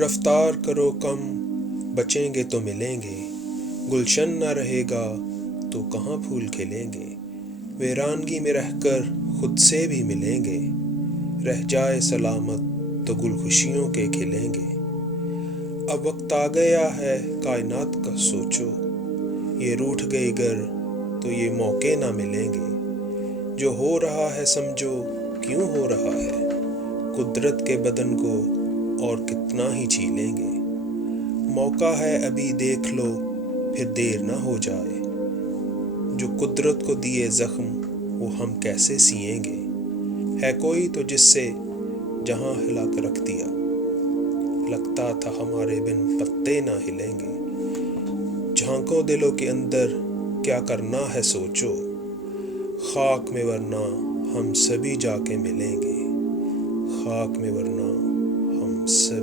رفتار کرو کم، بچیں گے تو ملیں گے، گلشن نہ رہے گا تو کہاں پھول کھلیں گے، ویرانگی میں رہ کر خود سے بھی ملیں گے، رہ جائے سلامت تو گل خوشیوں کے کھلیں گے۔ اب وقت آ گیا ہے کائنات کا سوچو، یہ روٹھ گئی گر تو یہ موقع نہ ملیں گے، جو ہو رہا ہے سمجھو کیوں ہو رہا ہے، قدرت کے بدن کو اور کتنا ہی جھیلیں گے، موقع ہے ابھی دیکھ لو پھر دیر نہ ہو جائے، جو قدرت کو دیے زخم وہ ہم کیسے سیئیں گے، ہے کوئی تو جس سے جہاں ہلا کر رکھ دیا، لگتا تھا ہمارے بن پتے نہ ہلیں گے، جھانکو دلوں کے اندر کیا کرنا ہے سوچو، خاک میں ورنہ ہم سبھی جا کے ملیں گے، خاک میں ورنہ ہم سبھی